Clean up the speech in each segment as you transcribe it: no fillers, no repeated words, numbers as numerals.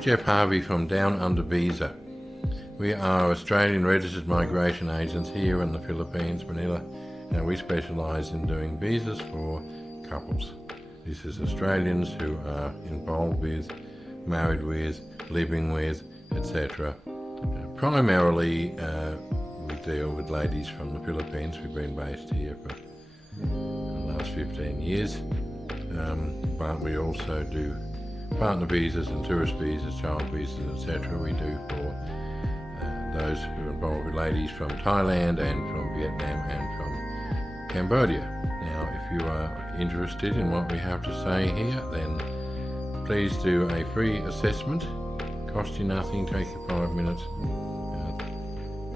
Jeff Harvie from Down Under Visa. We are Australian registered migration agents here in the Philippines, Manila, and we specialise in doing visas for couples. This is Australians who are involved with, married with, living with, etc. Primarily, we deal with ladies from the Philippines. We've been based here for the last 15 years, but we also do partner visas and tourist visas, child visas, etc. We do for those who are involved with ladies from Thailand and from Vietnam and from Cambodia. Now, if you are interested in what we have to say here, then please do a free assessment. Cost you nothing, take you 5 minutes.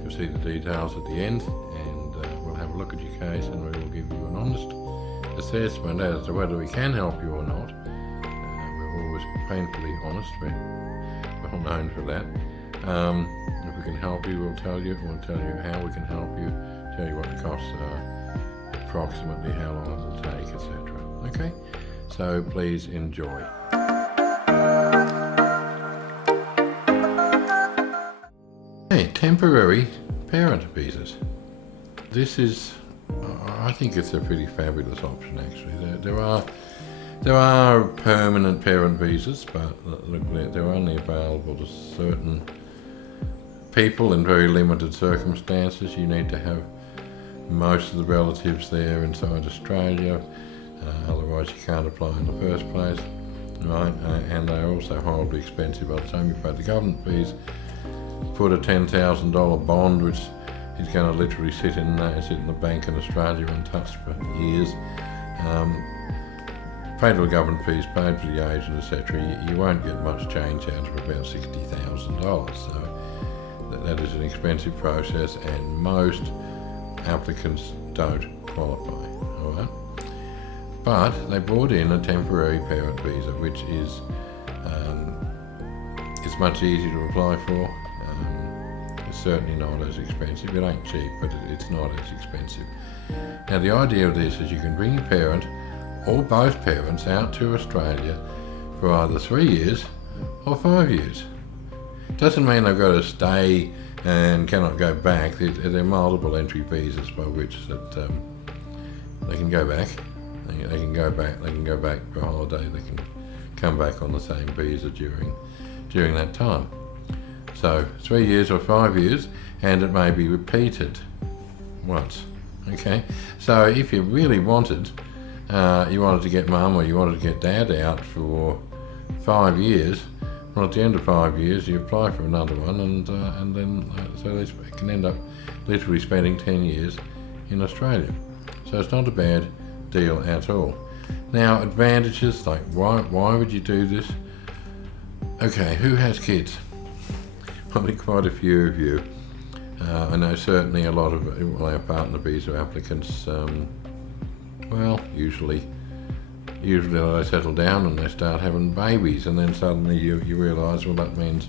You'll see the details at the end, and we'll have a look at your case and we will give you an honest assessment as to whether we can help you or not. We're always painfully honest, we're well known for that. If we can help you, we'll tell you how we can help you, tell you what the costs are, approximately how long it will take, etc. Okay, so please enjoy. Okay, temporary parent visas. This is, I think it's a pretty fabulous option actually. There are permanent parent visas, but they're only available to certain people in very limited circumstances. You need to have most of the relatives there inside Australia, otherwise you can't apply in the first place, right? And they're also horribly expensive. By the time you pay the government fees, put a $10,000 bond, which is going to literally sit in the bank in Australia untouched for years. Federal government fees paid for the agent, etc. You won't get much change out of about $60,000. So that is an expensive process, and most applicants don't qualify. All right, but they brought in a temporary parent visa, which is it's much easier to apply for. It's certainly not as expensive. It ain't cheap, but it's not as expensive. Now, the idea of this is you can bring your parent or both parents out to Australia for either 3 years or 5 years. Doesn't mean they've got to stay and cannot go back. There are multiple entry visas by which that they can go back. They can go back. They can go back for a holiday. They can come back on the same visa during that time. So 3 years or 5 years, and it may be repeated once. Okay. So if you really wanted, you wanted to get mum or you wanted to get dad out for 5 years. Well, at the end of 5 years, you apply for another one, and then so they can end up literally spending 10 years in Australia. So it's not a bad deal at all. Now, advantages, like why would you do this? Okay, who has kids? Probably quite a few of you. I know certainly a lot of our partner visa applicants. Usually they settle down and they start having babies, and then suddenly you realise, well, that means,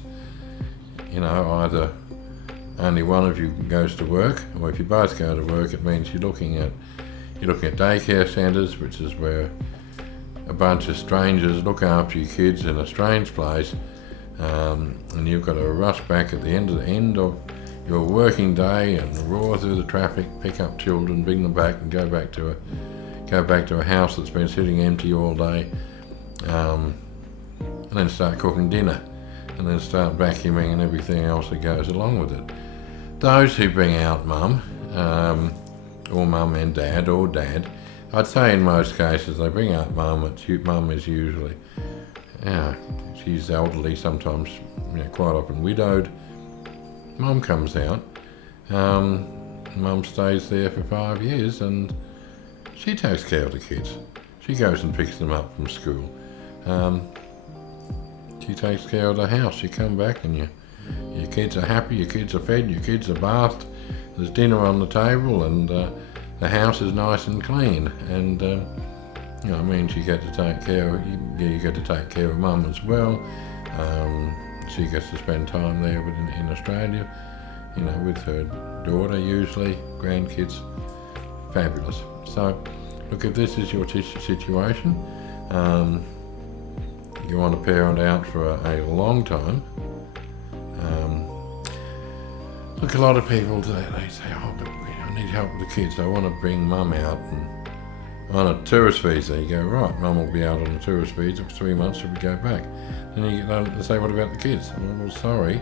either only one of you goes to work, or if you both go to work, it means you're looking at daycare centres, which is where a bunch of strangers look after your kids in a strange place, and you've got to rush back at the end of your working day and roar through the traffic, pick up children, bring them back, and go back to a house that's been sitting empty all day, and then start cooking dinner, and then start vacuuming and everything else that goes along with it. Those who bring out mum, or mum and dad, or dad, I'd say in most cases they bring out mum. Mum is usually, she's elderly, sometimes quite often widowed. Mum comes out, mum stays there for 5 years, and she takes care of the kids. She goes and picks them up from school. She takes care of the house. You come back and your kids are happy, your kids are fed, your kids are bathed, there's dinner on the table, and the house is nice and clean. And you get to take care of, you get to take care of mum as well. She gets to spend time there in Australia, with her daughter usually, grandkids. Fabulous. So, look, if this is your situation, you want a parent out for a long time. Look, a lot of people, they say, oh, but I need help with the kids. I want to bring mum out and on a tourist visa. You go, right, mum will be out on a tourist visa for 3 months till we go back. Then they say, what about the kids? Well, sorry,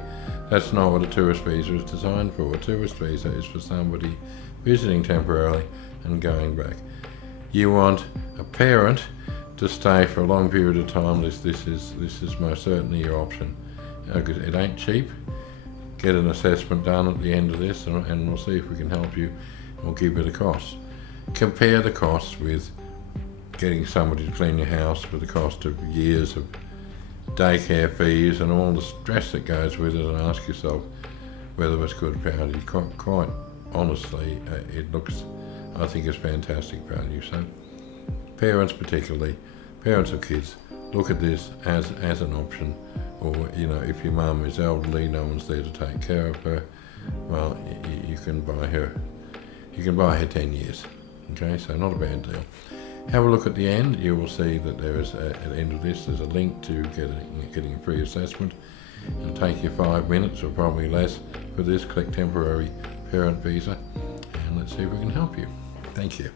that's not what a tourist visa is designed for. A tourist visa is for somebody visiting temporarily and going back. You want a parent to stay for a long period of time. This is most certainly your option. It ain't cheap. Get an assessment done at the end of this, and we'll see if we can help you. We'll give you the costs. Compare the costs with getting somebody to clean your house with the cost of years of daycare fees and all the stress that goes with it, and ask yourself whether it's good value. Quite honestly, it looks, I think it's fantastic value. So parents, particularly parents of kids, look at this as an option. Or, you know, if your mum is elderly, no one's there to take care of her, well, you can buy her 10 years. Okay, so not a bad deal. Have a look at the end. You will see that there is at the end of this, there's a link to getting a free assessment. It'll take you 5 minutes or probably less for this. Click temporary parent visa, and let's see if we can help you. Thank you.